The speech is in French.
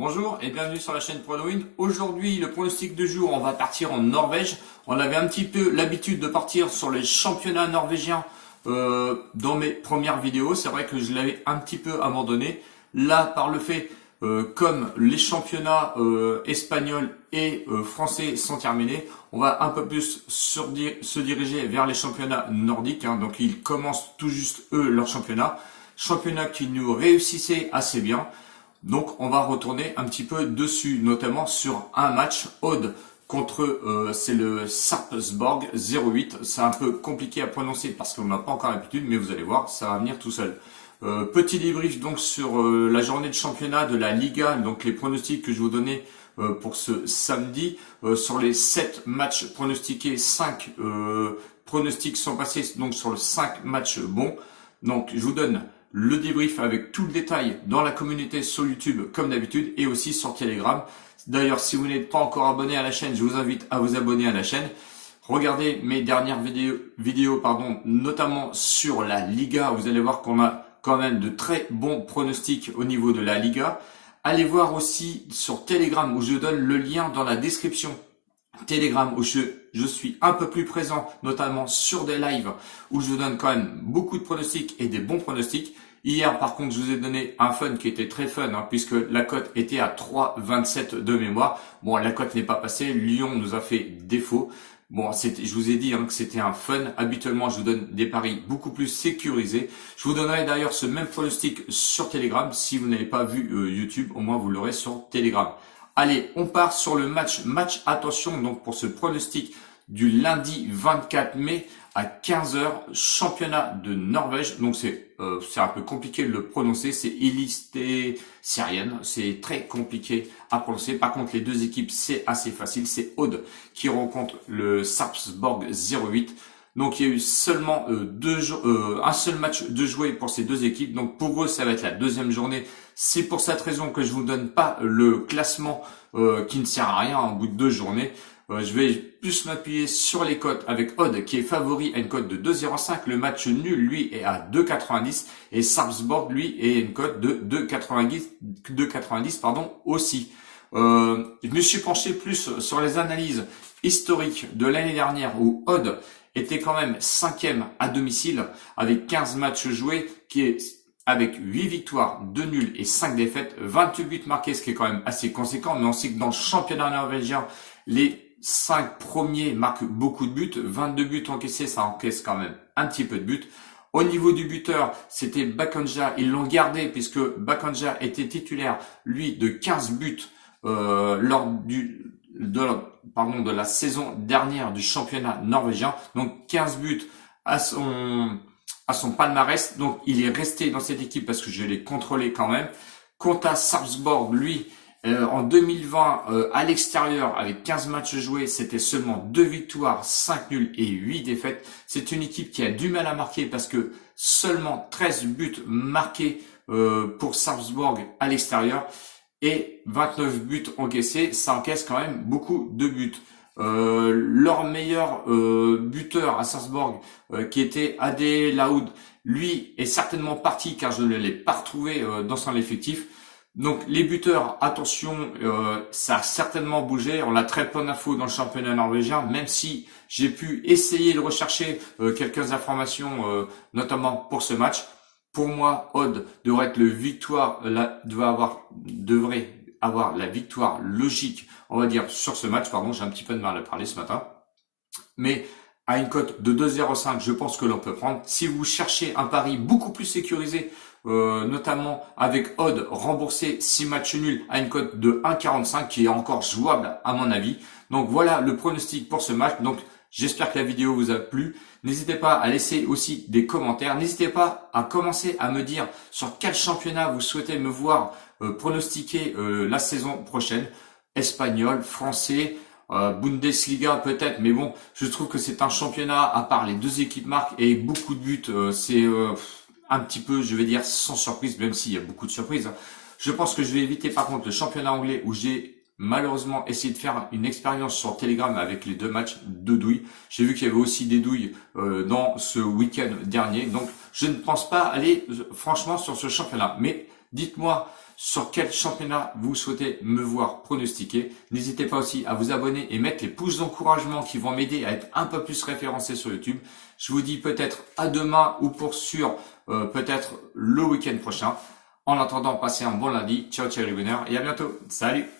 Bonjour et bienvenue sur la chaîne PronoWin. Aujourd'hui, le pronostic de jour, on va partir en Norvège. On avait un petit peu l'habitude de partir sur les championnats norvégiens dans mes premières vidéos. C'est vrai que je l'avais un petit peu abandonné. Là, par le fait, comme les championnats espagnols et français sont terminés, on va un peu plus se diriger vers les championnats nordiques. Donc, ils commencent tout juste, eux, leur championnat. Championnat qui nous réussissait assez bien. Donc on va retourner un petit peu dessus, notamment sur un match Odd contre c'est le Sarpsborg 08. C'est un peu compliqué à prononcer parce qu'on n'a pas encore l'habitude, mais vous allez voir, ça va venir tout seul. Petit débrief donc sur la journée de championnat de la Liga, donc les pronostics que je vous donnais pour ce samedi. Sur les 7 matchs pronostiqués, 5 pronostics sont passés donc sur le 5 matchs bons. Donc je vous donne le débrief avec tout le détail dans la communauté sur YouTube comme d'habitude et aussi sur Telegram. D'ailleurs, si vous n'êtes pas encore abonné à la chaîne, je vous invite à vous abonner à la chaîne. Regardez mes dernières vidéos, notamment sur la Liga. Vous allez voir qu'on a quand même de très bons pronostics au niveau de la Liga. Allez voir aussi sur Telegram où je donne le lien dans la description. Telegram où je suis un peu plus présent, notamment sur des lives où je vous donne quand même beaucoup de pronostics et des bons pronostics. Hier, par contre, je vous ai donné un fun qui était très fun, puisque la cote était à 3,27 de mémoire. Bon, la cote n'est pas passée. Lyon nous a fait défaut. Bon, je vous ai dit que c'était un fun. Habituellement, je vous donne des paris beaucoup plus sécurisés. Je vous donnerai d'ailleurs ce même pronostic sur Telegram. Si vous n'avez pas vu YouTube, au moins vous l'aurez sur Telegram. Allez, on part sur le match. Attention donc pour ce pronostic du lundi 24 mai à 15 h, championnat de Norvège. Donc c'est un peu compliqué de le prononcer, c'est Eliteserien, c'est très compliqué à prononcer. Par contre, les deux équipes, c'est assez facile, c'est Odd qui rencontre le Sarpsborg 08. Donc il y a eu seulement un seul match de jouer pour ces deux équipes. Donc pour eux, ça va être la deuxième journée. C'est pour cette raison que je vous donne pas le classement qui ne sert à rien au bout de 2 journées. Je vais plus m'appuyer sur les cotes avec Odd qui est favori à une cote de 2,05. Le match nul, lui, est à 2,90. Et Sarpsborg, lui, est une cote de 2,90 aussi. Je me suis penché plus sur les analyses historiques de l'année dernière où Odd était quand même 5e à domicile avec 15 matchs joués, qui est avec 8 victoires, 2 nuls et 5 défaites, 28 buts marqués, ce qui est quand même assez conséquent. Mais on sait que dans le championnat norvégien, les 5 premiers marquent beaucoup de buts, 22 buts encaissés, ça encaisse quand même un petit peu de buts. Au niveau du buteur, c'était Bakanja, ils l'ont gardé puisque Bakanja était titulaire, lui, de 15 buts lors de la saison dernière du championnat norvégien. Donc 15 buts à son palmarès. Donc il est resté dans cette équipe parce que je l'ai contrôlé quand même. Quant à Sarpsborg, lui, en 2020, à l'extérieur, avec 15 matchs joués, c'était seulement 2 victoires, 5 nuls et 8 défaites. C'est une équipe qui a du mal à marquer parce que seulement 13 buts marqués pour Sarpsborg à l'extérieur et 29 buts encaissés. Ça encaisse quand même beaucoup de buts. Leur meilleur buteur à Sarpsborg, qui était Ade Laoud, lui est certainement parti car je ne l'ai pas retrouvé dans son effectif. Donc les buteurs, attention, ça a certainement bougé. On a très peu d'infos dans le championnat norvégien, même si j'ai pu essayer de rechercher quelques informations, notamment pour ce match. Pour moi, Odd devrait être devrait avoir la victoire logique, on va dire, sur ce match. Pardon, j'ai un petit peu de mal à parler ce matin. Mais à une cote de 2,05, je pense que l'on peut prendre. Si vous cherchez un pari beaucoup plus sécurisé, notamment avec Odd remboursé 6 matchs nuls à une cote de 1,45 qui est encore jouable à mon avis. Donc voilà le pronostic pour ce match. Donc j'espère que la vidéo vous a plu. N'hésitez pas à laisser aussi des commentaires. N'hésitez pas à commencer à me dire sur quel championnat vous souhaitez me voir pronostiquer la saison prochaine. Espagnol, français, Bundesliga peut-être. Mais bon, je trouve que c'est un championnat, à part les deux équipes marquent et beaucoup de buts, c'est un petit peu, je vais dire, sans surprise, même s'il y a beaucoup de surprises. Je pense que je vais éviter par contre le championnat anglais où j'ai malheureusement essayé de faire une expérience sur Telegram avec les 2 matchs de douilles. J'ai vu qu'il y avait aussi des douilles dans ce week-end dernier. Donc je ne pense pas aller franchement sur ce championnat. Mais dites-moi sur quel championnat vous souhaitez me voir pronostiquer. N'hésitez pas aussi à vous abonner et mettre les pouces d'encouragement qui vont m'aider à être un peu plus référencé sur YouTube. Je vous dis peut-être à demain ou pour sûr peut-être le week-end prochain. En attendant, passez un bon lundi. Ciao, ciao les winners et à bientôt. Salut!